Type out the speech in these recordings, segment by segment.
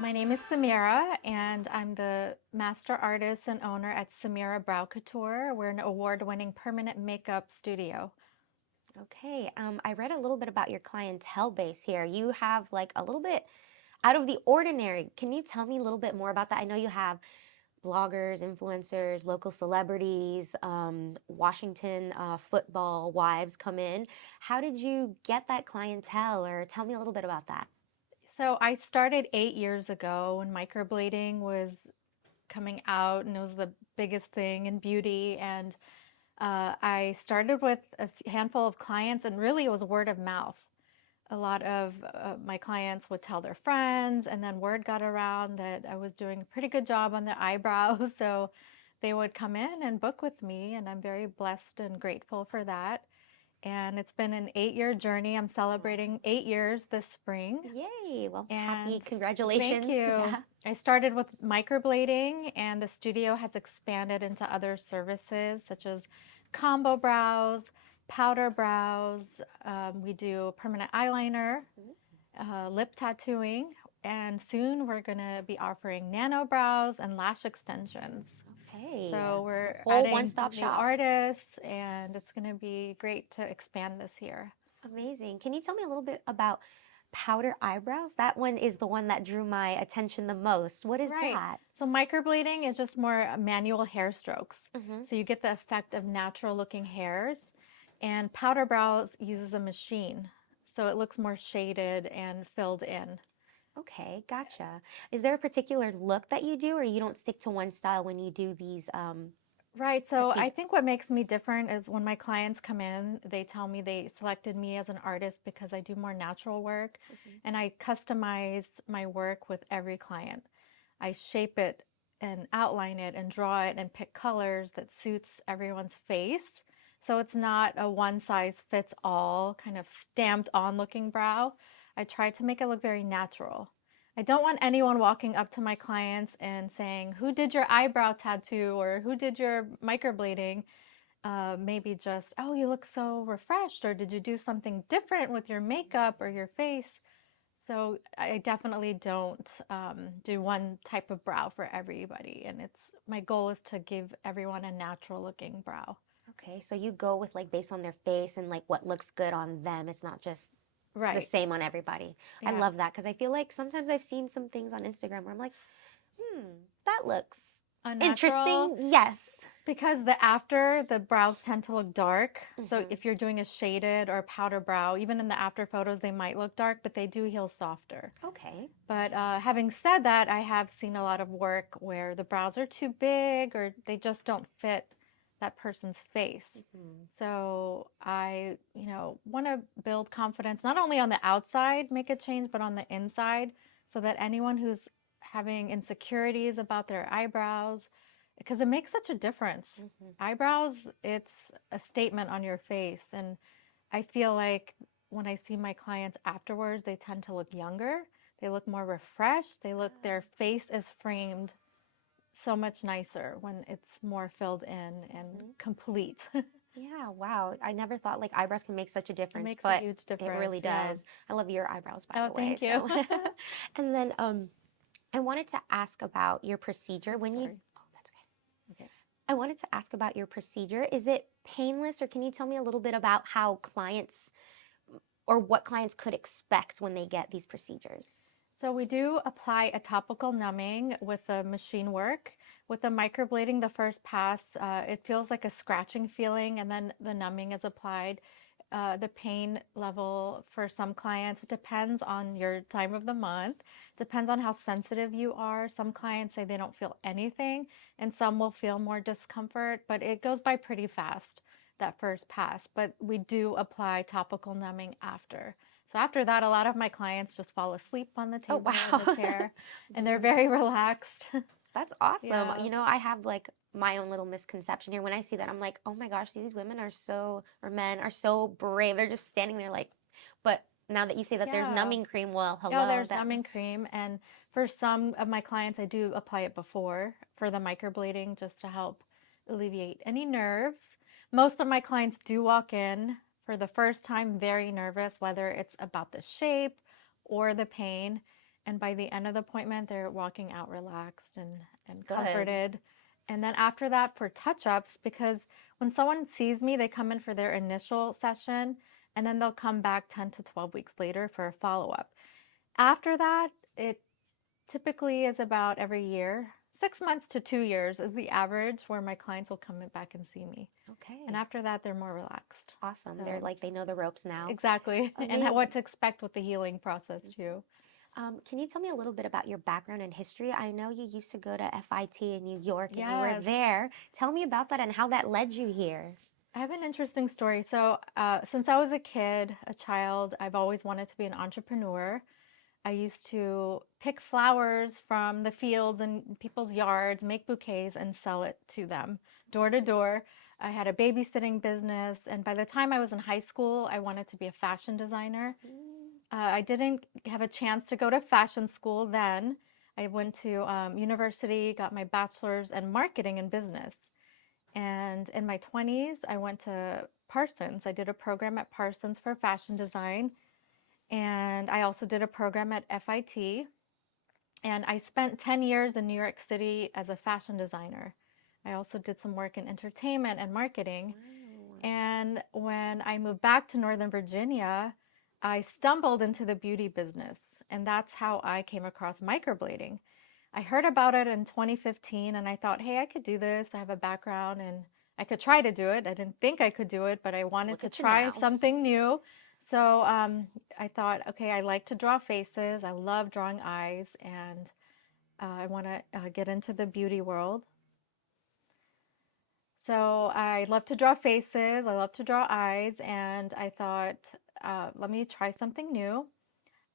My name is Samira, and I'm the master artist and owner at Samira Brow Couture. We're an award-winning permanent makeup studio. Okay, I read a little bit about your clientele base here. You have like a little bit out of the ordinary. Can you tell me a little bit more about that? I know you have bloggers, influencers, local celebrities, Washington football wives come in. How did you get that clientele, or tell me a little bit about that? So I started 8 years ago when microblading was coming out and it was the biggest thing in beauty. And I started with a handful of clients, and really it was word of mouth. A lot of my clients would tell their friends, and then word got around that I was doing a pretty good job on the eyebrows. So they would come in and book with me, and I'm very blessed and grateful for that. And it's been an 8 year journey. I'm celebrating 8 years this spring. Yay! Well, happy And thank congratulations. you. Yeah. I started with microblading, and the studio has expanded into other services such as combo brows, powder brows. We do permanent eyeliner, lip tattooing, and soon we're going to be offering nano brows and lash extensions. Okay, So we're whole adding one-stop new shop. artists, and it's going to be great to expand this year. Amazing. Can you tell me a little bit about powder eyebrows? That one is the one that drew my attention the most. What is Right. that? So microblading is just more manual hair strokes. Mm-hmm. So you get the effect of natural looking hairs. And powder brows uses a machine. So it looks more shaded and filled in. Okay, gotcha. Is there a particular look that you do, or you don't stick to one style when you do these Right. So I think procedures? what makes me different is when my clients come in, they tell me they selected me as an artist because I do more natural work, Hmm. and I customize my work with every client. I shape it and outline it and draw it and pick colors that suits everyone's face. So it's not a one size fits all kind of stamped on looking brow. I try to make it look very natural. I don't want anyone walking up to my clients and saying, "Who did your eyebrow tattoo?" or "Who did your microblading?" Maybe just, "Oh, you look so refreshed," or "Did you do something different with your makeup or your face?" So I definitely don't do one type of brow for everybody. And it's my goal is to give everyone a natural looking brow. Okay, so you go with like based on their face and like what looks good on them. It's not just the Right. same on everybody. I Yes. love that because I feel like sometimes I've seen some things on Instagram where I'm like, that looks Unnatural. interesting. Yes. Because the brows tend to look dark. So if you're doing a shaded or powder brow, even in the after photos, they might look dark, but they do heal softer. Okay. But having said that, I have seen a lot of work where the brows are too big or they just don't fit that person's face. Hmm. So I, want to build confidence not only on the outside, make a change, but on the inside, so that anyone who's having insecurities about their eyebrows, because it makes such a difference. Hmm. Eyebrows, it's a statement on your face. And I feel like when I see my clients afterwards, they tend to look younger. They look more refreshed. Their face is framed so much nicer when it's more filled in and Hmm. complete. Yeah, wow. I never thought like eyebrows can make such a It difference, makes a but huge it difference. really Yeah. does. I love your eyebrows, by Oh, the way. thank you. So, and then I wanted to ask about your procedure Oops, when you, sorry. oh, that's okay. Okay. I wanted to ask about your procedure. Is it painless, or can you tell me a little bit about how clients or what clients could expect when they get these procedures? So we do apply a topical numbing with the machine work. With the microblading, the first pass, it feels like a scratching feeling, and then the numbing is applied. The pain level for some clients, it depends on your time of the month, depends on how sensitive you are. Some clients say they don't feel anything, and some will feel more discomfort, but it goes by pretty fast, that first pass. But we do apply topical numbing after. So after that, a lot of my clients just fall asleep on the Oh, table or the wow. chair, and they're Zzz. very relaxed. That's awesome. Yeah. You know, I have like my own little misconception here. When I see that, I'm like, oh my gosh, these women are so, or men are so brave. They're just standing there like, but now that you say that there's Yeah. numbing cream, well, Oh, hello, there's that, numbing cream, and for some of my clients, I do apply it before for the microblading just to help alleviate any nerves. Most of my clients do walk in for the first time very nervous, whether it's about the shape or the pain. And by the end of the appointment, they're walking out relaxed and Good. comforted. And then after that, for touch ups, because when someone sees me, they come in for their initial session and then they'll come back 10 to 12 weeks later for a follow up. After that, it typically is about every year. 6 months to 2 years is the average where my clients will come back and see me. And Okay. after that, they're more relaxed. Awesome. They're So, like, they know the ropes now. exactly. And what Amazing. to expect with the healing process, Mhm. too. Can you tell me a little bit about your background and history? I know you used to go to FIT in New York and you were Yes. there. Tell me about that and how that led you here. I have an interesting story. So, since I was a kid, a child, I've always wanted to be an entrepreneur. I used to pick flowers from the fields and people's yards, make bouquets, and sell it to them door to door. I had a babysitting business, and by the time I was in high school, I wanted to be a fashion designer. Mm. I didn't have a chance to go to fashion school then. I went to university, got my bachelor's in marketing and business. And in my 20s, I went to Parsons. I did a program at Parsons for fashion design. And I also did a program at FIT. And I spent 10 years in New York City as a fashion designer. I also did some work in entertainment and marketing. Wow. And when I moved back to Northern Virginia, I stumbled into the beauty business. And that's how I came across microblading. I heard about it in 2015 and I thought, hey, I could do this. I have a background and I could try to do it. I didn't think I could do it, but I wanted Look to at you try now. something new. So I thought, okay, I like to draw faces. I love drawing eyes and I want to get into the beauty world. So I love to draw faces. I love to draw eyes. And I thought, let me try something new.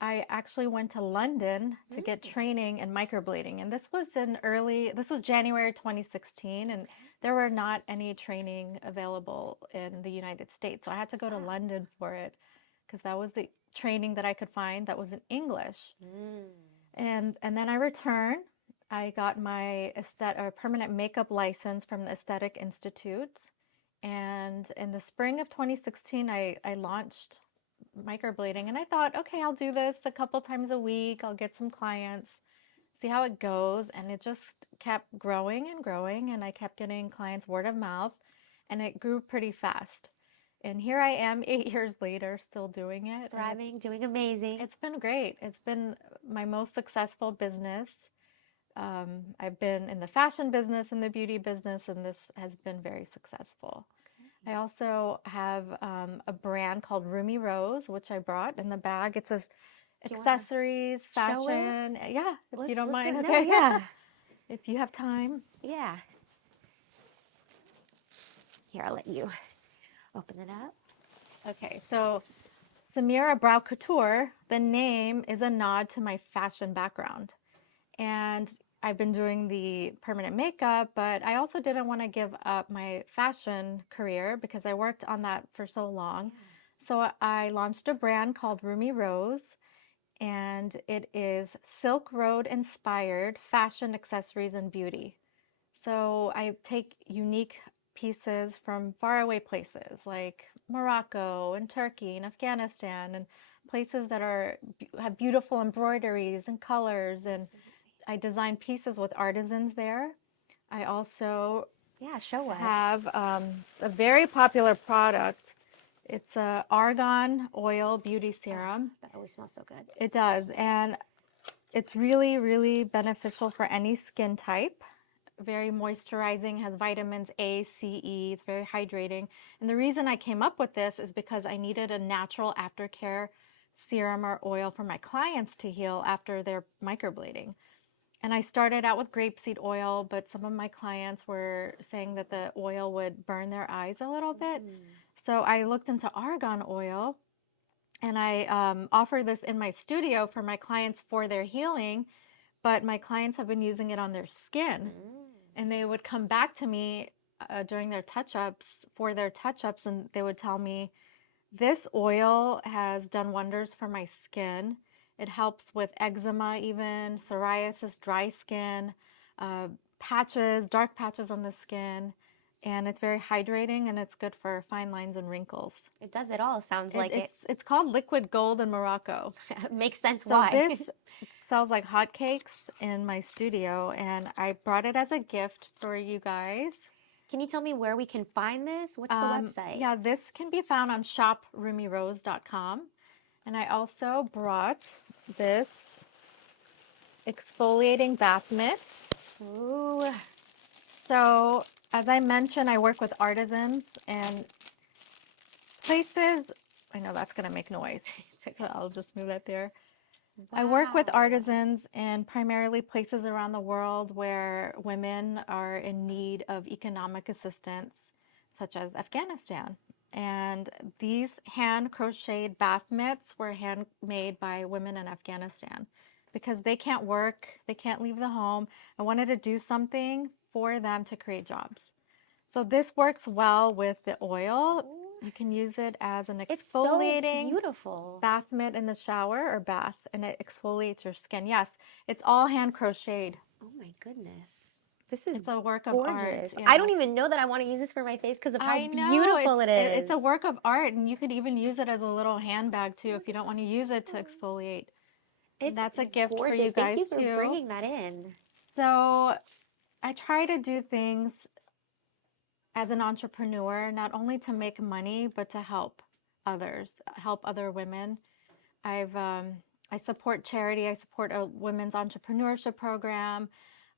I actually went to London to get Mm. training in microblading, and this was January 2016, and Okay. there were not any training available in the United States. So I had to go to Wow. London for it because that was the training that I could find that was in English. Mm. And then I returned. I got my permanent makeup license from the Aesthetic Institute. And in the spring of 2016, I launched microblading and I thought, okay, I'll do this a couple times a week. I'll get some clients, see how it goes. And it just kept growing and growing. And I kept getting clients word of mouth and it grew pretty fast. And here I am 8 years later, still doing it. And Thriving, doing amazing. it's been great. It's been my most successful business. I've been in the fashion business and the beauty business, and this has been very successful. I also have a brand called Rumi Rose, which I brought in the bag. It says Do you want to accessories, show it? fashion. Yeah, if you don't Let's mind. get no, Okay, yeah. yeah. If you have time. Yeah. Here, I'll let you open it up. Okay, so Samira Brow Couture, the name is a nod to my fashion background. And I've been doing the permanent makeup, but I also didn't want to give up my fashion career because I worked on that for so long. So I launched a brand called Rumi Rose, and it is Silk Road inspired fashion accessories and beauty. So I take unique pieces from faraway places like Morocco and Turkey and Afghanistan and places that have beautiful embroideries and colors, and Absolutely. I design pieces with artisans there. I also Yeah, show us. have a very popular product. It's a argan oil beauty Oh, serum. that always smells so good. It does, and it's really, really beneficial for any skin type. Very moisturizing, has vitamins A, C, E. It's very hydrating. And the reason I came up with this is because I needed a natural aftercare serum or oil for my clients to heal after their microblading. And I started out with grapeseed oil, but some of my clients were saying that the oil would burn their eyes a little bit. Mm. So I looked into argan oil and I offer this in my studio for my clients for their healing, but my clients have been using it on their skin. Mm. And they would come back to me during their touch-ups, for their touch-ups, and they would tell me, this oil has done wonders for my skin. It helps with eczema, even psoriasis, dry skin, uh, patches, dark patches on the skin. And it's very hydrating and it's good for fine lines and wrinkles. It does it all. Sounds It, like it. it's it's called liquid gold in Morocco. Makes sense So why. this sells like hotcakes in my studio, and I brought it as a gift for you guys. Can you tell me where we can find this? What's the website? Yeah, this can be found on shoprumyrose.com. And I also brought this exfoliating bath mitt. Ooh. So, as I mentioned, I work with artisans and places. I know that's going to make noise, It's okay. so I'll just move that there. I work with Wow. artisans in primarily places around the world where women are in need of economic assistance, such as Afghanistan. And these hand crocheted bath mitts were handmade by women in Afghanistan because they can't work, they can't leave the home. I wanted to do something for them to create jobs. So this works well with the oil. Ooh. You can use it as an It's so exfoliating beautiful. bath mitt in the shower or bath, and it exfoliates your skin. Yes, it's all hand crocheted. Oh my goodness. This is It's a work of art. gorgeous. I don't Yes. even know that I want to use this for my face because of how I know beautiful it it's is. a work of art, and you could even use it as a little handbag too if you don't want to use it to exfoliate. And It's that's a gift for you gorgeous. Thank guys you for too. bringing that in. So I try to do things as an entrepreneur, not only to make money, but to help others, help other women. I've I support charity. I support a women's entrepreneurship program.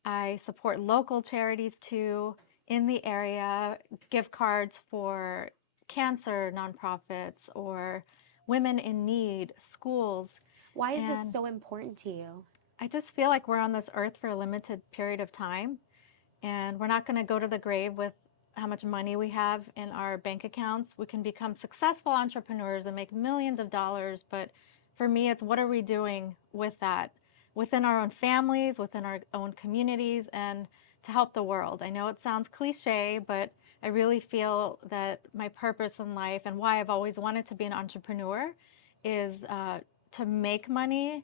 I support local charities too in the area, gift cards for cancer nonprofits or women in need, schools. Why is this And so important to you? I just feel like we're on this earth for a limited period of time, and we're not going to go to the grave with how much money we have in our bank accounts. We can become successful entrepreneurs and make millions of dollars, but for me, it's what are we doing with that within our own families, within our own communities, and to help the world. I know it sounds cliche, but I really feel that my purpose in life and why I've always wanted to be an entrepreneur is to make money,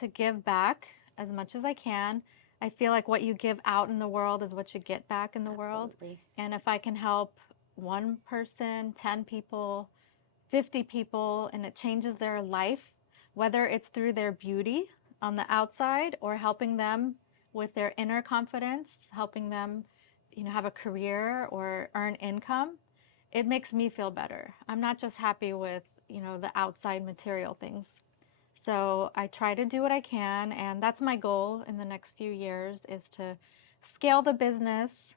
to give back as much as I can. I feel like what you give out in the world is what you get back in the world. Absolutely. And if I can help one person, 10 people, 50 people, and it changes their life, whether it's through their beauty on the outside or helping them with their inner confidence, helping them, have a career or earn income, it makes me feel better. I'm not just happy with, the outside material things. So I try to do what I can, and that's my goal in the next few years is to scale the business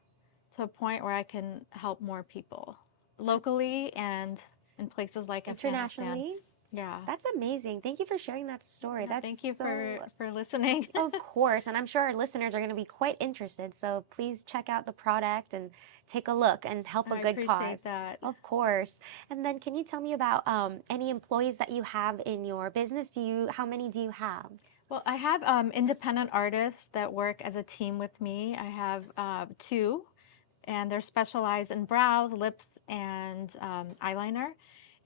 to a point where I can help more people locally and in places like Afghanistan. Internationally? Yeah. That's amazing. Thank you for sharing that story. Yeah, That's thank you so, for listening. of course. And I'm sure our listeners are going to be quite interested. So please check out the product and take a look and help a I good cause. appreciate that. Of course. And then can you tell me about any employees that you have in your business? How many do you have? Well, I have independent artists that work as a team with me. I have two, and they're specialized in brows, lips, and eyeliner.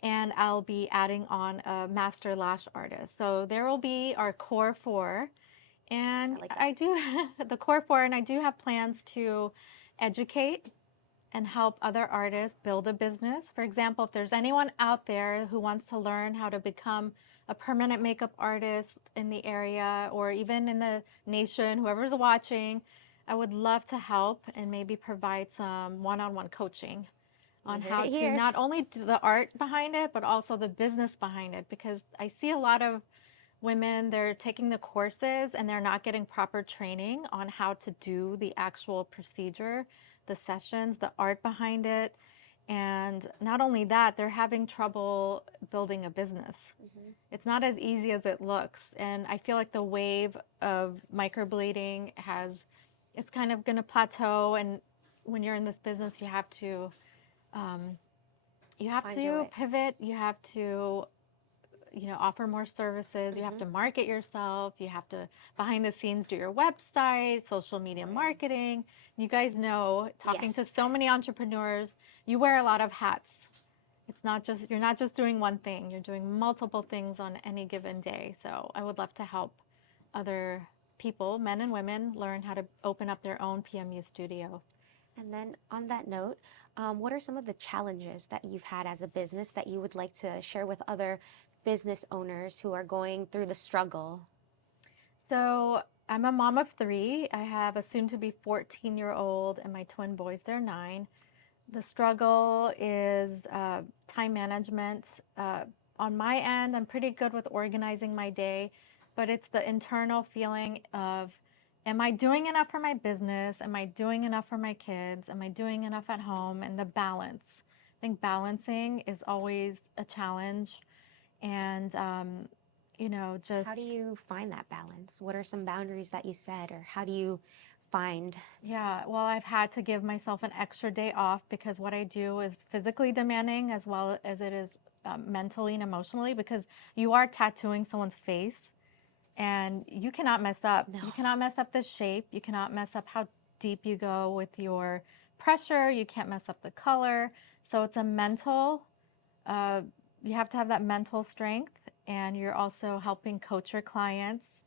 And I'll be adding on a master lash artist. So there will be our core four. I And like that. I do the core four, and I do have plans to educate and help other artists build a business. For example, if there's anyone out there who wants to learn how to become a permanent makeup artist in the area or even in the nation, whoever's watching, I would love to help and maybe provide some one-on-one coaching You on heard how it to here. not only do the art behind it, but also the business behind it. Because I see a lot of women, they're taking the courses and they're not getting proper training on how to do the actual procedure, the sessions, the art behind it. And not only that, they're having trouble building a business. Hmm. It's not as easy as it looks. And I feel like the wave of microblading it's kind of going to plateau. And when you're in this business, um, you have Find your to way. pivot. You have to offer more services. You have Hmm. to market yourself. You have to behind the scenes do your website, social media marketing. You guys know, talking Yes. to so many entrepreneurs, you wear a lot of hats. You're not just doing one thing. You're doing multiple things on any given day. So I would love to help other people, men and women, learn how to open up their own PMU studio. And then on that note, what are some of the challenges that you've had as a business that you would like to share with other business owners who are going through the struggle? So I'm a mom of three. I have a soon to be 14-year-old and my twin boys, they're 9. The struggle is time management. On my end, I'm pretty good with organizing my day, but it's the internal feeling of, am I doing enough for my business? Am I doing enough for my kids? Am I doing enough at home? And the balance. I think balancing is always a challenge. And, How do just, you find that balance? What are some boundaries that you set, or how do you find? yeah, well, I've had to give myself an extra day off because what I do is physically demanding as well as it is mentally and emotionally, because you are tattooing someone's face and you cannot mess up. No. You cannot mess up the shape. You cannot mess up how deep you go with your pressure. You can't mess up the color. So it's a mental, uh, you have to have that mental strength, and you're also helping coach your clients,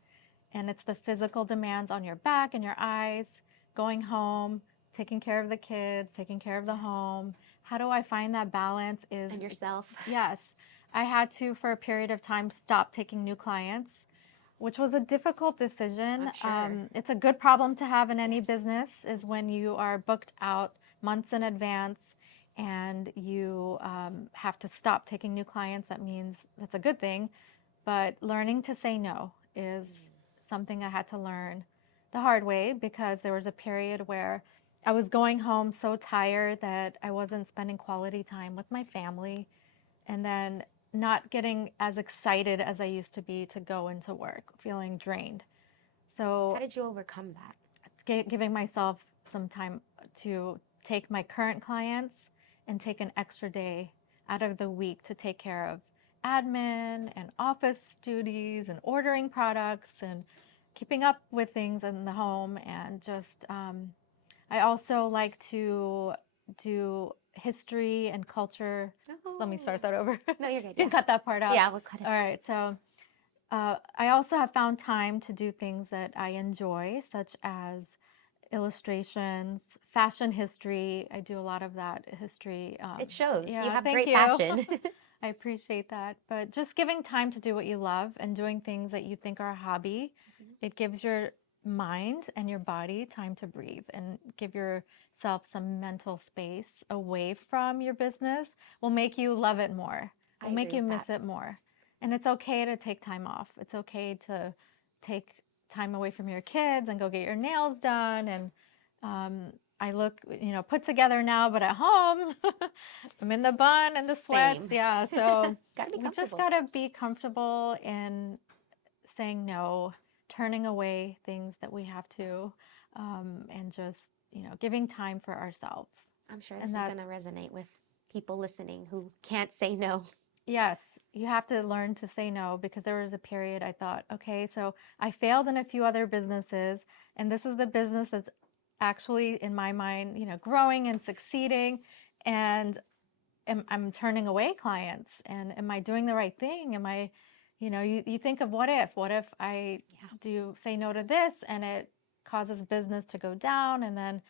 and it's the physical demands on your back and your eyes, going home, taking care of the kids, taking care of the Yes. home. How do I find that balance is, And yourself. yes, I had to, for a period of time, stop taking new clients, which was a difficult decision. I'm sure. It's a good problem to have in any Yes. business, is when you are booked out months in advance and you have to stop taking new clients. That means that's a good thing, but learning to say no is something I had to learn the hard way, because there was a period where I was going home so tired that I wasn't spending quality time with my family, and then not getting as excited as I used to be to go into work, feeling drained. How So did you overcome that? giving myself some time to take my current clients and take an extra day out of the week to take care of admin and office duties and ordering products and keeping up with things in the home. And just, I also like to do history and culture. So let me Oh. start that over. No, you're good. You Yeah. can cut that part out. Yeah, we'll cut it. All right. So I also have found time to do things that I enjoy, such as illustrations, fashion history. I do a lot of that history. It shows. You Yeah, have thank great you. passion. I appreciate that. But just giving time to do what you love and doing things that you think are a hobby, it gives your mind and your body time to breathe and give yourself some mental space away from your business, will make you love it more, I will make agree you with miss that. it more. And it's okay to take time off. It's okay to take time away from your kids and go get your nails done. And I look, put together now, but at home, I'm in the bun and the sweats. Same. Yeah. So Gotta be we just comfortable. got to be comfortable in saying no, turning away things that we have to, and just, giving time for ourselves. I'm sure this And is that, going to resonate with people listening who can't say no. yes, you have to learn to say no, because there was a period I thought, okay, so I failed in a few other businesses, and this is the business that's actually, in my mind, growing and succeeding. And I'm turning away clients, and am I doing the right thing? Am I, you think of what if I Yeah. do say no to this and it causes business to go down, and then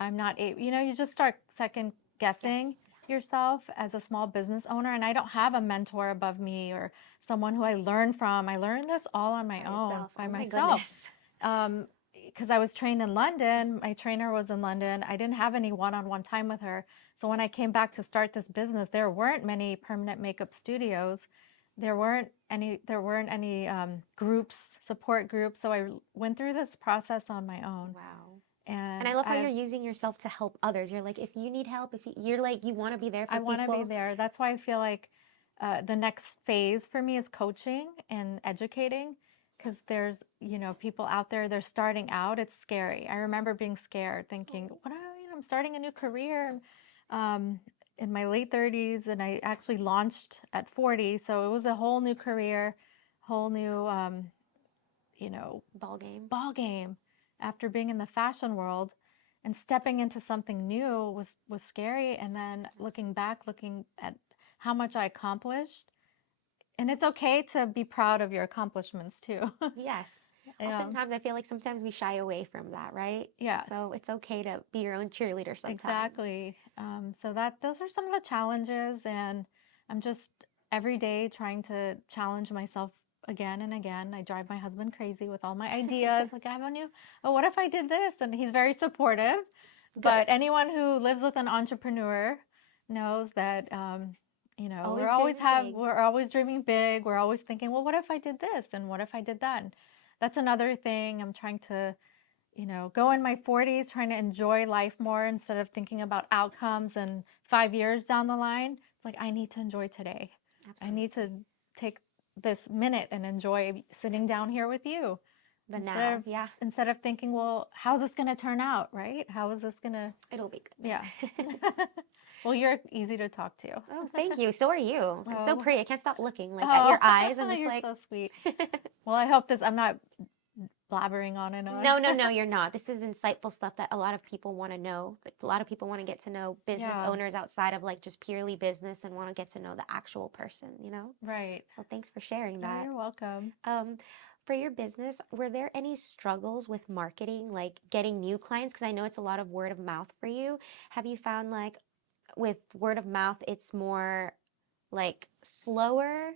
I'm not able, you just start second Yes. guessing yourself as a small business owner. And I don't have a mentor above me or someone who I learn from. I learned this all on my By own, yourself. by Oh my myself. goodness. Because I was trained in London, my trainer was in London. I didn't have any one-on-one time with her. So when I came back to start this business, there weren't many permanent makeup studios. There weren't any groups, support groups. So I went through this process on my own. Wow. And And I love how you're using yourself to help others. You're like, if you need help, if you're like, you want to be there for I want to be people. there. That's why I feel like the next phase for me is coaching and educating, because there's, people out there, they're starting out. It's scary. I remember being scared, thinking, I'm starting a new career, um, in my late 30s, and I actually launched at 40. So it was a whole new career, whole new, you know, Ball game. ball game after being in the fashion world, and stepping into something new was scary. And then looking back, looking at how much I accomplished, and it's okay to be proud of your accomplishments too. Yes. Yeah. Oftentimes, I feel like sometimes we shy away from that, right? Yes, So it's okay to be your own cheerleader sometimes. exactly. So those are some of the challenges, and I'm just every day trying to challenge myself again and again. I drive my husband crazy with all my ideas. Like, I have a new, oh, what if I did this? And he's very supportive. Good. But anyone who lives with an entrepreneur knows that, Always dreaming big. we're always dreaming big. We're always thinking, well, what if I did this? And what if I did that? And that's another thing I'm trying to, go in my 40s, trying to enjoy life more instead of thinking about outcomes and 5 years down the line. It's like, I need to enjoy today. I need to Absolutely. take this minute and enjoy sitting down here with you The instead of now. Yeah. instead of thinking, well, how's this going to turn out, right? How is this going to, It'll be yeah. good. Well, you're easy to talk to. Oh, thank you. So are you. It's so Oh, pretty. I can't stop looking like at oh, your eyes. I'm just you're like, so sweet. Well, I hope I'm not blabbering on and on. no, no, no, you're not. This is insightful stuff that a lot of people want to know. Like, a lot of people want to get to know business Yeah, owners outside of like just purely business and want to get to know the actual person, you know? right. So thanks for sharing Oh, that. you're welcome. Um, for your business, were there any struggles with marketing, like getting new clients? Because I know it's a lot of word of mouth for you. Have you found like with word of mouth, it's more like slower?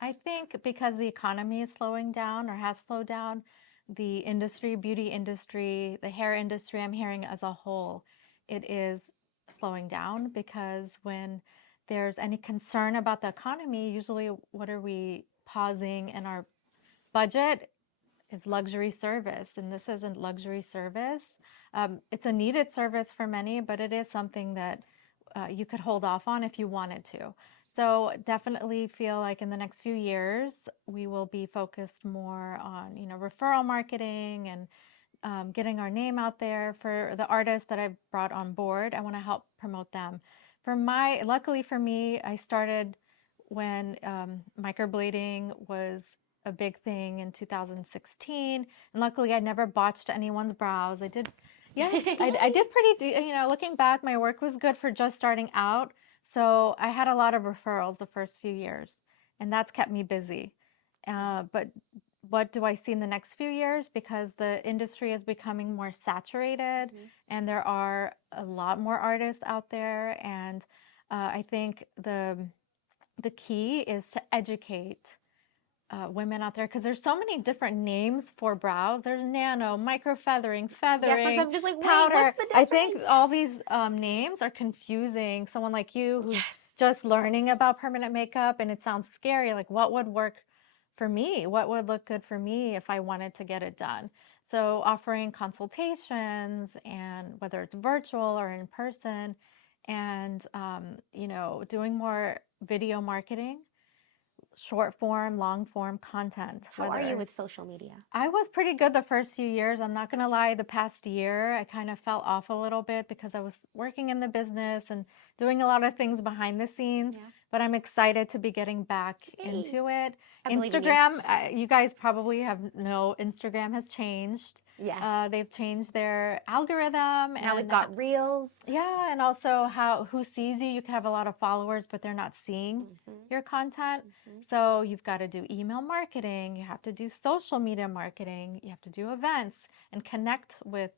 I think because the economy is slowing down or has slowed down, the industry, beauty industry, the hair industry, I'm hearing as a whole, it is slowing down because when there's any concern about the economy, usually what are we pausing in our budget is luxury service, and this isn't luxury service. It's a needed service for many, but it is something that you could hold off on if you wanted to. So definitely feel like in the next few years we will be focused more on referral marketing and getting our name out there for the artists that I've brought on board. I want to help promote them. Luckily for me, I started when microblading was a big thing in 2016, and luckily I never botched anyone's brows. I did, yes, I did looking back, my work was good for just starting out. So I had a lot of referrals the first few years, and that's kept me busy. But what do I see in the next few years? Because the industry is becoming more saturated Mhm. and there are a lot more artists out there. And I think the key is to educate women out there because there's so many different names for brows. There's nano, micro feathering, Yes, feathering, sometimes I'm just like, wait, what's powder. the I think difference? all these names are confusing someone like you who's Yes. just learning about permanent makeup, and it sounds scary. Like, what would work for me? What would look good for me if I wanted to get it done? So offering consultations, and whether it's virtual or in person, and doing more video marketing, short form, long form content, How are you whether with it's social media? I was pretty good the first few years. I'm not going to lie, the past year, I kind of fell off a little bit because I was working in the business and doing a lot of things behind the scenes, Yeah. but I'm excited to be getting back Hey, into it. I believe in you. Instagram, you guys probably Instagram has changed. Yeah. They've changed their algorithm Now we've and got reels. yeah, and also who sees you. You can have a lot of followers, but they're not seeing Hmm. your content. Hmm. So you've got to do email marketing, you have to do social media marketing, you have to do events and connect with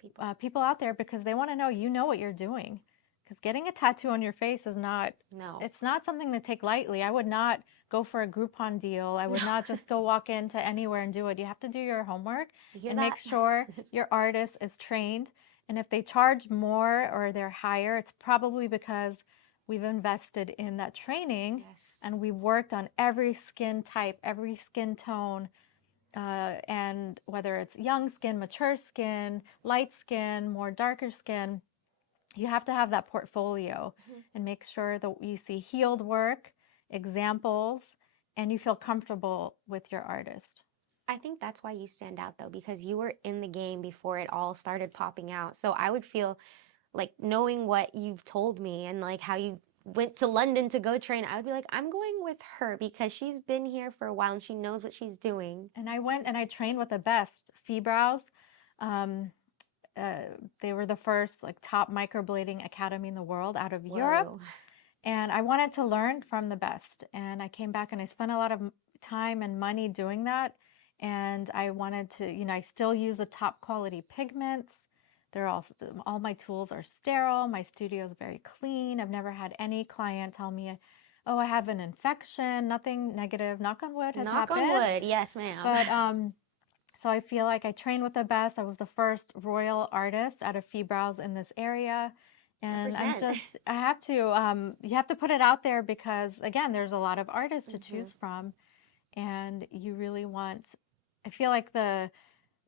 People. people out there because they want to know what you're doing. Because getting a tattoo on your face is not, No. it's not something to take lightly. I would not go for a Groupon deal. I would No. not just go walk into anywhere and do it. You have to do your homework You hear and make that? sure your artist is trained. And if they charge more or they're higher, it's probably because we've invested in that training Yes. and we've worked on every skin type, every skin tone, and whether it's young skin, mature skin, light skin, more darker skin, you have to have that portfolio Mhm. and make sure that you see healed work, examples, and you feel comfortable with your artist. I think that's why you stand out though, because you were in the game before it all started popping out. So I would feel like knowing what you've told me and like how you went to London to go train, I would be like, I'm going with her because she's been here for a while and she knows what she's doing. And I went and I trained with the best Fee Brows. Um, uh, they were the first like top microblading academy in the world out of Europe. Whoa. And I wanted to learn from the best. And I came back and I spent a lot of time and money doing that. And I wanted to, I still use the top quality pigments. They're all my tools are sterile. My studio is very clean. I've never had any client tell me, oh, I have an infection, nothing negative, knock on wood, has Knock on happened. wood. Yes, ma'am. But so I feel like I trained with the best. I was the first royal artist out of Fee Brows in this area. And Represent. I have to, you have to put it out there because, again, there's a lot of artists to Hmm. choose from. And you really want, I feel like the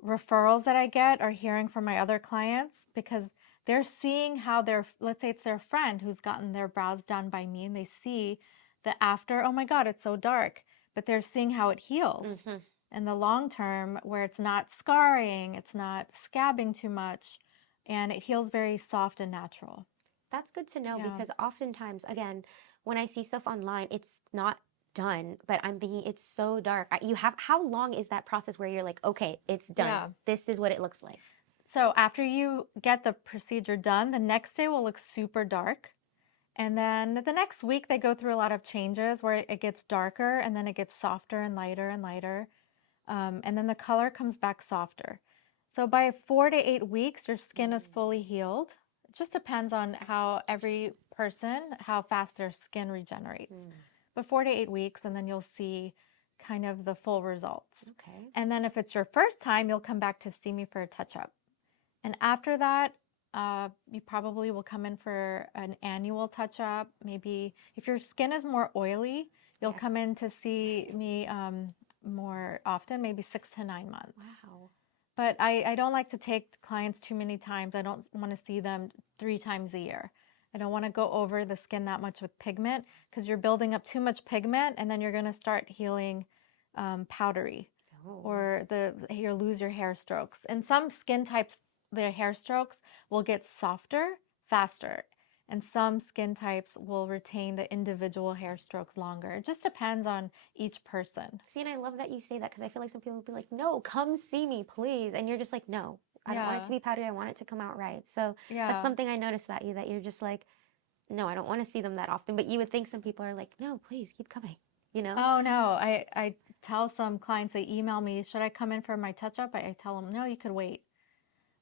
referrals that I get are hearing from my other clients because they're seeing how their, let's say it's their friend who's gotten their brows done by me and they see the after, oh my God, it's so dark, but they're seeing how it heals Hmm. in the long term where it's not scarring, it's not scabbing too much, and it heals very soft and natural. That's good to know Yeah. because oftentimes, again, when I see stuff online, it's not done, but I'm thinking it's so dark. You have, how long is that process where you're like, okay, it's done. Yeah. This is what it looks like. So after you get the procedure done, the next day will look super dark. And then the next week, they go through a lot of changes where it gets darker and then it gets softer and lighter and lighter. And then the color comes back softer. So by 4 to 8 weeks, your skin is fully healed. It just depends on how every person, how fast their skin regenerates. Mm. But 4 to 8 weeks, and then you'll see kind of the full results. Okay. And then if it's your first time, you'll come back to see me for a touch up. And after that, you probably will come in for an annual touch up. Maybe if your skin is more oily, you'll Yes. come in to see me more often, maybe 6 to 9 months. Wow. But I don't like to take clients too many times. I don't want to see them 3 times a year. I don't want to go over the skin that much with pigment because you're building up too much pigment and then you're going to start healing powdery Oh. or you'll lose your hair strokes. And some skin types, the hair strokes will get softer faster. And some skin types will retain the individual hair strokes longer. It just depends on each person. See, and I love that you say that because I feel like some people will be like, no, come see me, please. And you're just like, no, I don't want it to Yeah. be powdery. I want it to come out right. So that's Yeah. something I noticed about you that you're just like, no, I don't want to see them that often. But you would think some people are like, no, please keep coming, you know? Oh no, I tell some clients, they email me, should I come in for my touch up? I tell them, no, you could wait.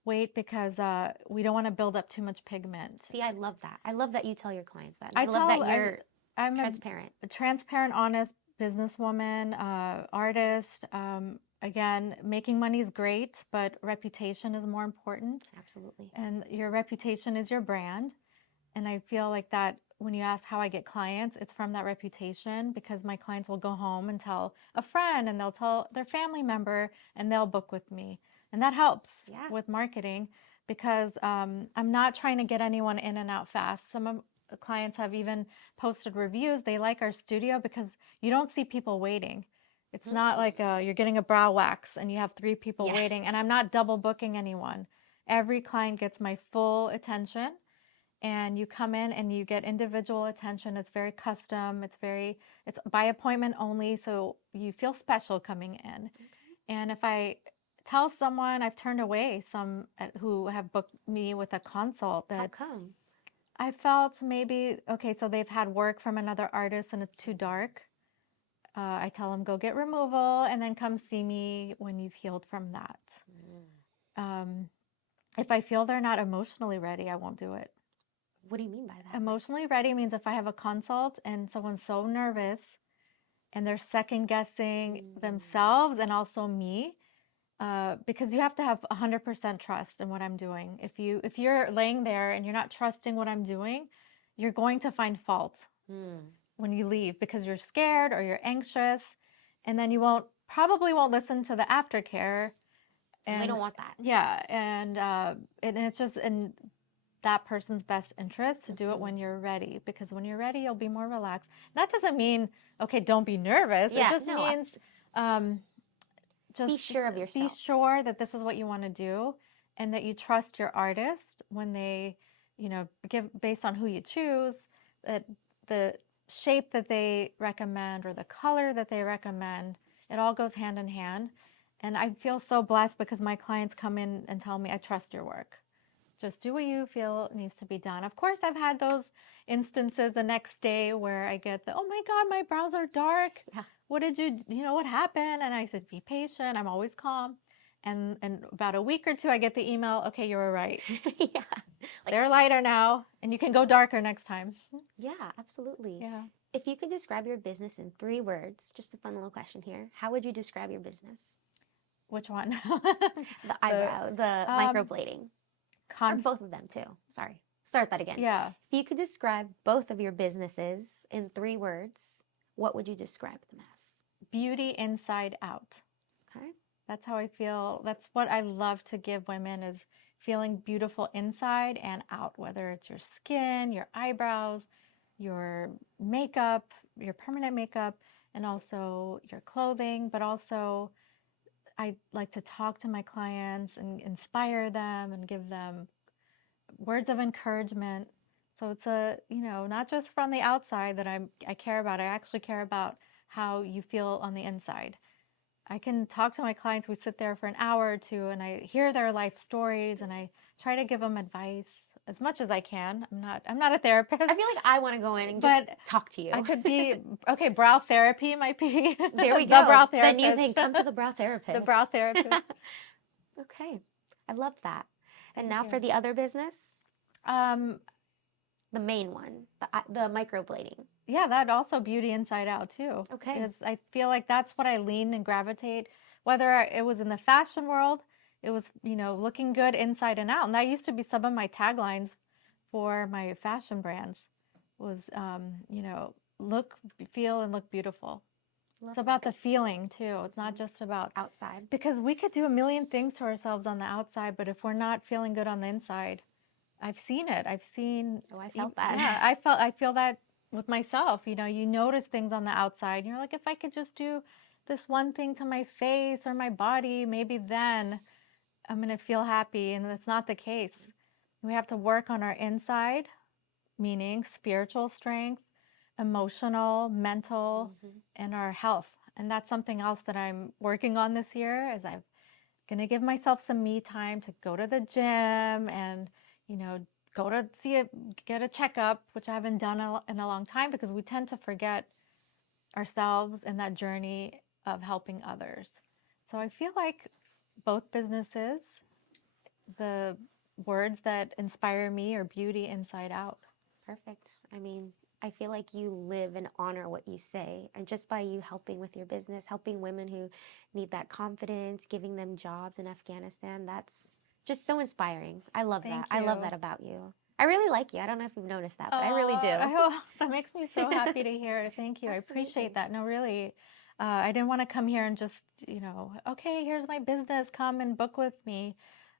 Wait because we don't want to build up too much pigment. See, I love that. I love that you tell your clients that. And I I love that you're I'm transparent. a transparent, honest businesswoman, artist. Again, making money is great, but reputation is more important. Absolutely. And your reputation is your brand. And I feel like that when you ask how I get clients, it's from that reputation because my clients will go home and tell a friend and they'll tell their family member and they'll book with me. And that helps with marketing because I'm not trying to get anyone in and out fast. Some of the clients have even posted reviews. They like our studio because you don't see people waiting. It's not like you're getting a brow wax and you have 3 people waiting, and I'm not double booking anyone. Every client gets my full attention, and you come in and you get individual attention. It's very custom. It's by appointment only, so you feel special coming in. Okay. And if I tell someone, I've turned away some who have booked me with a consult that How come? I felt maybe, okay, so they've had work from another artist and it's too dark. I tell them, go get removal and then come see me when you've healed from that. If I feel they're not emotionally ready, I won't do it. What do you mean by that? Emotionally ready means if I have a consult and someone's so nervous and they're second guessing themselves and also me, because you have to have 100% trust in what I'm doing. If you're laying there and you're not trusting what I'm doing, you're going to find fault when you leave because you're scared or you're anxious, and then you probably won't listen to the aftercare. And they don't want that. Yeah, and it's just in that person's best interest to do it when you're ready, because when you're ready, you'll be more relaxed. That doesn't mean, okay, don't be nervous. Yeah, it just means just be sure of yourself. Be sure that this is what you want to do and that you trust your artist when they, give based on who you choose, that the shape that they recommend or the color that they recommend, it all goes hand in hand. And I feel so blessed because my clients come in and tell me, I trust your work. Just do what you feel needs to be done. Of course, I've had those instances the next day where I get oh my God, my brows are dark. Yeah. What did what happened? And I said, be patient. I'm always calm. And about a week or two, I get the email, okay, you were right. Yeah. They're lighter now and you can go darker next time. Yeah, absolutely. Yeah. If you could describe your business in 3 words, just a fun little question here, how would you describe your business? Which one? The The eyebrow, the um microblading, or conf both of them too. Sorry. Start that again. yeah, If you could describe both of your businesses in 3 words, what would you describe them as? beauty inside out. Okay. That's how I feel. That's what I love to give women is feeling beautiful inside and out, whether it's your skin, your eyebrows, your makeup, your permanent makeup, and also your clothing. But also, I like to talk to my clients and inspire them and give them words of encouragement. So it's not just from the outside that I care about. I actually care about how you feel on the inside. I can talk to my clients. We sit there for an hour or two and I hear their life stories and I try to give them advice as much as I can. I'm not a I therapist, feel like I want to go in and just but talk to I you. could be okay, brow therapy might be There we the go. brow The new therapist. thing, come to the brow The therapist. brow therapist. Okay. I love that. And Thank now for you. the other business, Um, the main one, the microblading. yeah, that also beauty inside out too. Okay. Is I feel like that's what I lean and gravitate. Whether it was in the fashion world, it was, looking good inside and out. And that used to be some of my taglines for my fashion brands was, look, feel, and look beautiful. Love It's about that. the feeling too. It's not Mhm. just about, Outside. because we could do a million things to ourselves on the outside, but if we're not feeling good on the inside, I've seen it. I've seen, Oh, I felt that. yeah, I feel that with myself. You notice things on the outside. You're like, if I could just do this one thing to my face or my body, maybe then I'm going to feel happy. And that's not the case. We have to work on our inside, meaning spiritual strength, emotional, mental, Hmm. and our health. And that's something else that I'm working on this year is I'm going to give myself some me time to go to the gym and, you know, go to get a checkup, which I haven't done in a long time because we tend to forget ourselves in that journey of helping others. So I feel like both businesses, the words that inspire me are beauty inside out. Perfect. I mean, I feel like you live and honor what you say. And just by you helping with your business, helping women who need that confidence, giving them jobs in Afghanistan, that's just so inspiring. I love that. Thank I love you. that about you. I really like you. I don't know if you've noticed that, but I really Oh, do. that makes me so happy to hear. Thank you. I appreciate Absolutely. that. No, really, I didn't want to come here and just, okay, here's my business, come and book with me.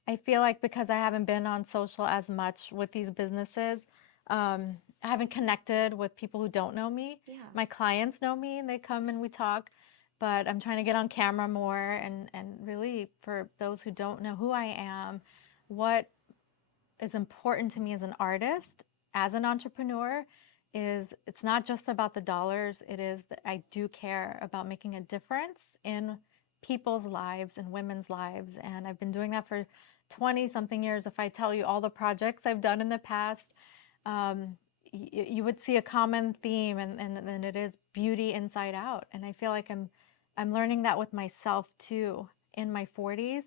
I feel like because I haven't been on social as much with these businesses, I haven't connected with people who don't know me. Yeah. My clients know me and they come and we talk, but I'm trying to get on camera more and really for those who don't know who I am, what is important to me as an artist, as an entrepreneur, is it's not just about the dollars. It is that I do care about making a difference in people's lives and women's lives. And I've been doing that for 20 something years. If I tell you all the projects I've done in the past, um, you would see a common theme, and it is beauty inside out. And I feel like I'm learning that with myself too in my 40s.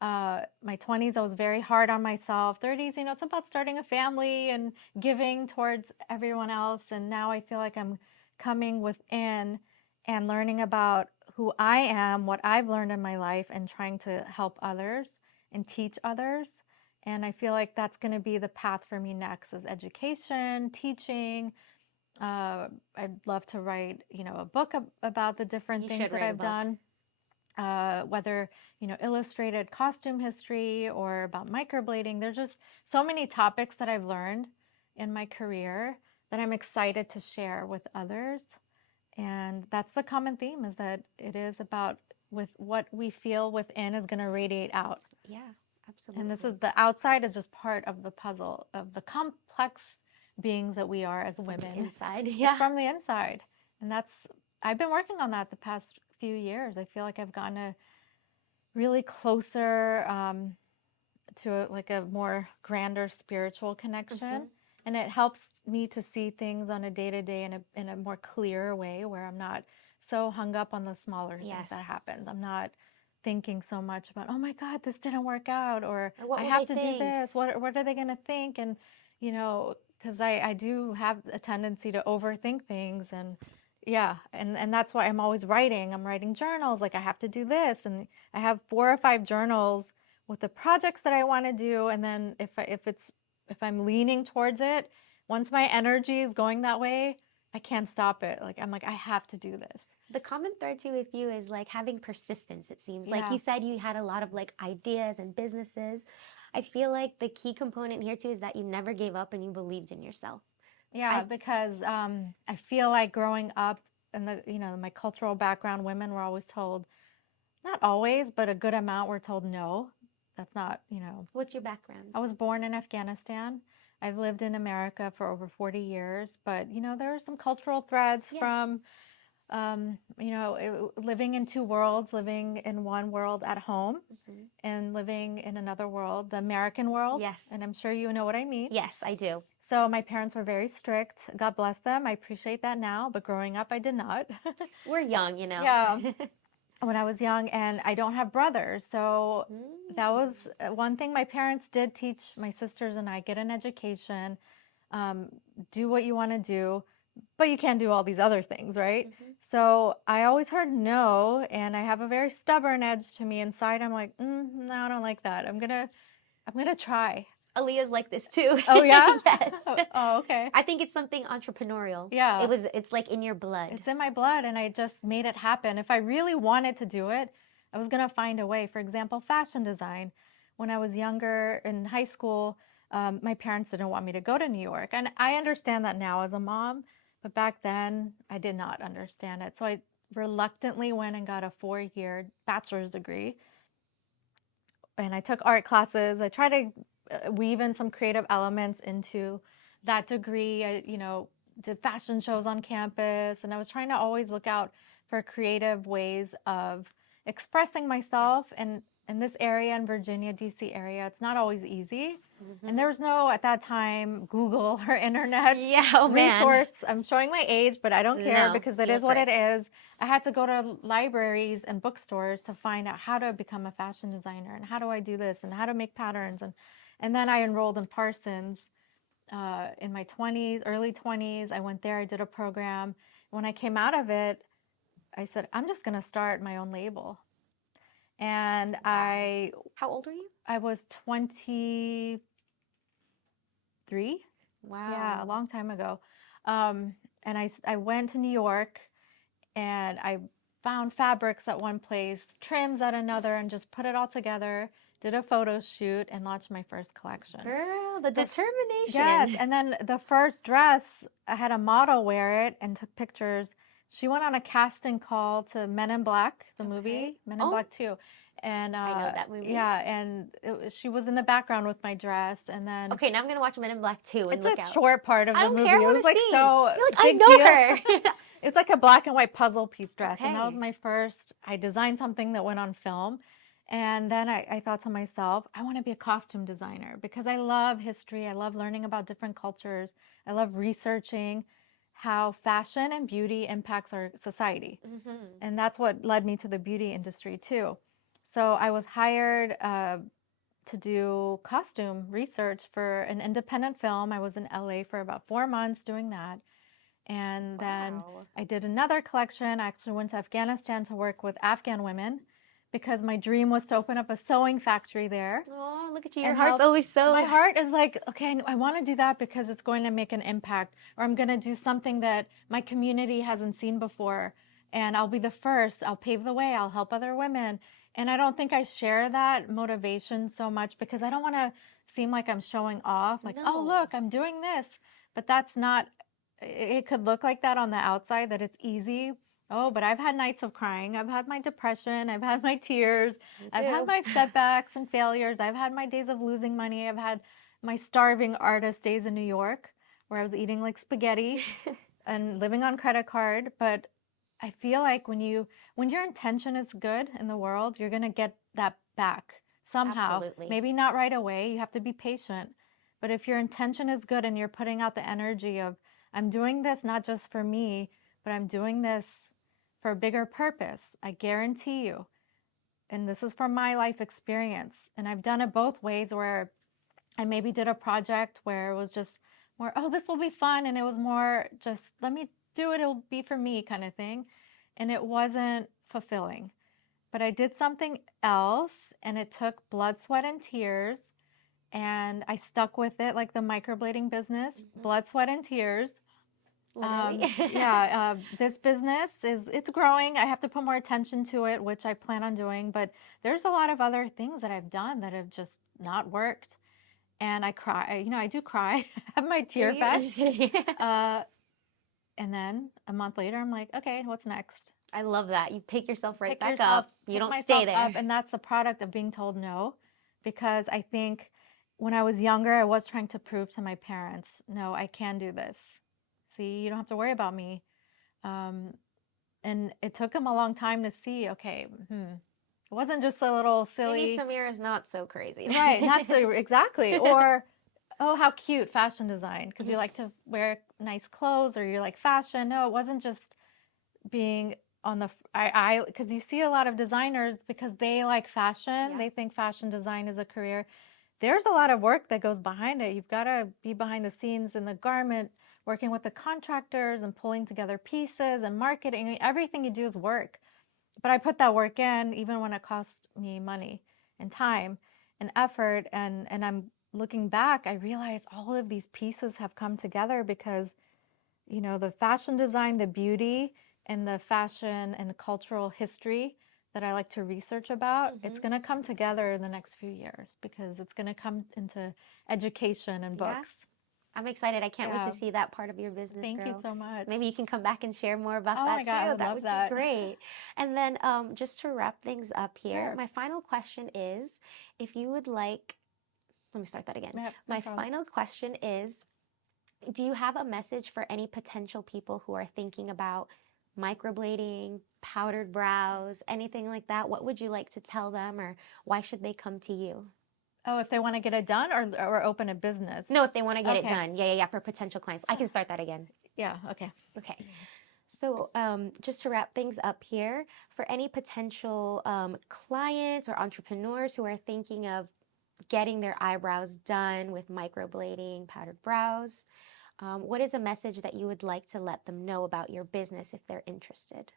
My 20s, I was very hard on myself. 30s, it's about starting a family and giving towards everyone else. And now I feel like I'm coming within and learning about who I am, what I've learned in my life, and trying to help others and teach others. And I feel like that's going to be the path for me next is education, teaching. I'd love to write, a book about the different You things should that write a I've book. done, whether, illustrated costume history or about microblading. There's just so many topics that I've learned in my career that I'm excited to share with others. And that's the common theme is that it is about with what we feel within is going to radiate out. Yeah, And this absolutely. is the outside is just part of the puzzle of the complex beings that we are as From the women. inside. It's Yeah. from the inside. And I've been working on that the past few years. I feel like I've gotten a really closer to like a more grander spiritual connection. Hmm. And it helps me to see things on a day to day in a more clear way where I'm not so hung up on the smaller things that Yes. happen. I'm not thinking so much about, oh my God, this didn't work out, or Or what I will have they to do think? this. What are they going to think? And, because I do have a tendency to overthink things. And yeah, and that's why I'm always writing. I'm writing journals, like I have to do this, and I have 4 or 5 journals with the projects that I want to do. And then if I'm leaning towards it, once my energy is going that way, I can't stop it. Like I'm like, I have to do this. The common thread too with you is like having persistence, it seems. Like Yeah. you said, you had a lot of like ideas and businesses. I feel like the key component here too is that you never gave up and you believed in yourself. Yeah, I because I feel like growing up in my cultural background, women were always told, not always, but a good amount were told no. That's not. What's your background? I was born in Afghanistan. I've lived in America for over 40 years, but there are some cultural threads Yes. from living in two worlds, living in one world at home Hmm. and living in another world, the American world. Yes. And I'm sure you know what I mean. Yes, I do. So my parents were very strict. God bless them. I appreciate that now, but growing up, I did not. We're young. Yeah, when I was young, and I don't have brothers. So that Mm. was one thing my parents did teach my sisters and I: get an education, um, do what you want to do, but you can't do all these other things, right? Mhm. So I always heard no, and I have a very stubborn edge to me inside. I'm like, no, I don't like that. I'm gonna try. Aaliyah's like this too. Oh yeah? Yes. Oh, okay. I think it's something entrepreneurial. Yeah. It's like in your blood. It's in my blood, and I just made it happen. If I really wanted to do it, I was going to find a way. For example, fashion design. When I was younger in high school, my parents didn't want me to go to New York. And I understand that now as a mom, but back then I did not understand it. So I reluctantly went and got a 4-year bachelor's degree. And I took art classes. I tried to weave in some creative elements into that degree. I did fashion shows on campus, and I was trying to always look out for creative ways of expressing myself. Yes. And in this area, in Virginia, DC area, it's not always easy. And Hmm. there was no, at that time, Google or internet Yeah, oh man. resource. I'm showing my age, but I don't care No, because it you is look what great. it is. I had to go to libraries and bookstores to find out how to become a fashion designer and how do I do this and how to make patterns. And then I enrolled in Parsons in my 20s, early 20s. I went there, I did a program. When I came out of it, I said, I'm just going to start my own label. And Wow. How old are you? I was 23. Yeah, a Wow. long time ago. And I went to New York and I found fabrics at one place, trims at another, and just put it all together, did a photo shoot, and launched my first collection. Girl, the The Yes, determination. and then the first dress, I had a model wear it and took pictures. She went on a casting call to Men in Black, the Okay. movie, Men in Oh, Black 2. And I know that movie. yeah, and she was in the background with my dress. And then Okay, now I'm gonna watch Men in Black 2 and it's look a out. short part of I the don't care, I movie. It want was to like see. so You're like, I big know deal. her. It's like a black and white puzzle piece dress. And that was Okay. my first. I designed something that went on film. And then I thought to myself, I want to be a costume designer because I love history. I love learning about different cultures. I love researching how fashion and beauty impacts our society. Hmm. And that's what led me to the beauty industry too. So I was hired to do costume research for an independent film. I was in LA for about 4 months doing that. And then Wow. I did another collection. I actually went to Afghanistan to work with Afghan women because my dream was to open up a sewing factory there Oh, look at you. Your and heart's help. always My so. heart is like, okay, I want to do that because it's going to make an impact, or I'm going to do something that my community hasn't seen before. And I'll be the first. I'll pave the way. I'll help other women. And I don't think I share that motivation so much because I don't want to seem like I'm showing off, like, oh, No. look, I'm doing this. But that's not, it could look like that on the outside, that it's easy. Oh, but I've had nights of crying. I've had my depression. I've had my tears. Me I've had too. my setbacks and failures. I've had my days of losing money. I've had my starving artist days in New York where I was eating like spaghetti and living on credit card. But I feel like when your intention is good in the world, you're going to get that back somehow. Absolutely. Maybe not right away. You have to be patient. But if your intention is good and you're putting out the energy of, I'm doing this not just for me, but I'm doing this for a bigger purpose, I guarantee you, and this is from my life experience, and I've done it both ways, where I maybe did a project where it was just more, oh, this will be fun. And it was more just, let me do it. It'll be for me kind of thing. And it wasn't fulfilling. But I did something else and it took blood, sweat, and tears. And I stuck with it like the microblading business, Hmm. blood, sweat, and tears. Literally. This business it's growing. I have to put more attention to it, which I plan on doing. But there's a lot of other things that I've done that have just not worked. And I cry, I do cry, have my Do tear you? I'm fest. just kidding. Uh, and then a month later, I'm like, okay, what's next? I love that. You pick yourself right Pick back yourself, up. You pick don't stay myself there. up. And that's a product of being told no. Because I think when I was younger, I was trying to prove to my parents, no, I can do this. See, you don't have to worry about me. Um, and it took them a long time to see, okay, it wasn't just a little Maybe silly, Samira's not so crazy. right? Not so exactly. Or, oh, how cute fashion design because you like to wear nice clothes or you like fashion. No, it wasn't just being on the I because you see a lot of designers because they like fashion, Yeah. they think fashion design is a career. There's a lot of work that goes behind it. You've got to be behind the scenes in the garment, working with the contractors and pulling together pieces and marketing. Everything you do is work. But I put that work in even when it cost me money and time and effort. And I'm looking back, I realize all of these pieces have come together because the fashion design, the beauty, and the fashion and the cultural history that I like to research about, it's Hmm. going to come together in the next few years because it's going to come into education and Yeah. books. I'm excited. I can't wait to Yeah. see that part of your business Thank you grow. so much. Maybe you can come back and share more about Oh my that God, I too. would That love would be that. great. And then just to wrap things up here, Sure. my final question is if you would like, let me start that again. Yep, no My problem. final question is, do you have a message for any potential people who are thinking about microblading, powdered brows, anything like that? What would you like to tell them, or why should they come to you? Oh, if they want to get it done or open a business. No, if they want to get it Okay. done. Yeah, yeah, yeah, for potential clients. I So, can start that again. yeah, okay. Okay. So, just to wrap things up here, for any potential clients or entrepreneurs who are thinking of getting their eyebrows done with microblading, powdered brows, what is a message that you would like to let them know about your business if they're interested?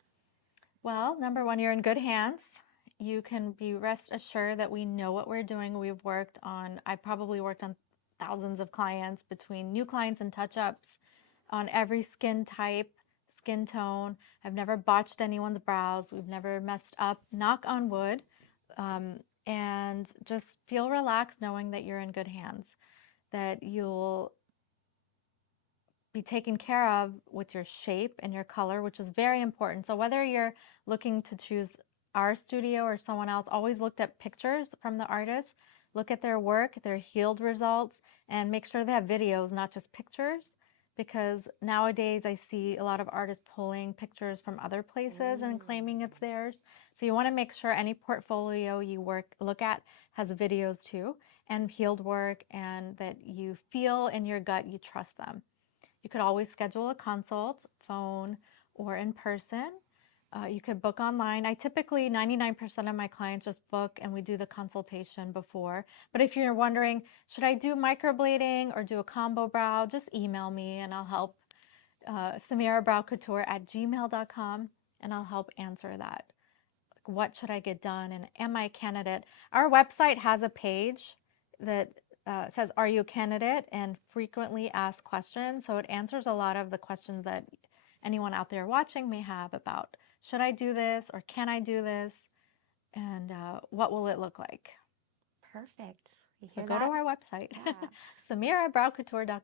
Well, number one, you're in good hands. You can be rest assured that we know what we're doing. I probably worked on thousands of clients between new clients and touch ups on every skin type, skin tone. I've never botched anyone's brows. We've never messed up, knock on wood. And just feel relaxed knowing that you're in good hands, that you'll be taken care of with your shape and your color, which is very important. So whether you're looking to choose our studio or someone else, always look at pictures from the artist, look at their work, their healed results, and make sure they have videos, not just pictures. Because nowadays I see a lot of artists pulling pictures from other places and claiming it's theirs. So you want to make sure any portfolio you look at has videos too, and healed work, and that you feel in your gut you trust them. You could always schedule a consult, phone, or in person. You could book online. I typically, 99% of my clients just book and we do the consultation before. But if you're wondering, should I do microblading or do a combo brow, just email me and I'll help. Samira Brow Couture at gmail.com, and I'll help answer that. What should I get done? And am I a candidate? Our website has a page that says, Are you a candidate? And frequently asked questions. So it answers a lot of the questions that anyone out there watching may have about should I do this or can I do this? And what will it look like? Perfect. You So hear go to that? our website, Yeah. samirabrowcouture.com.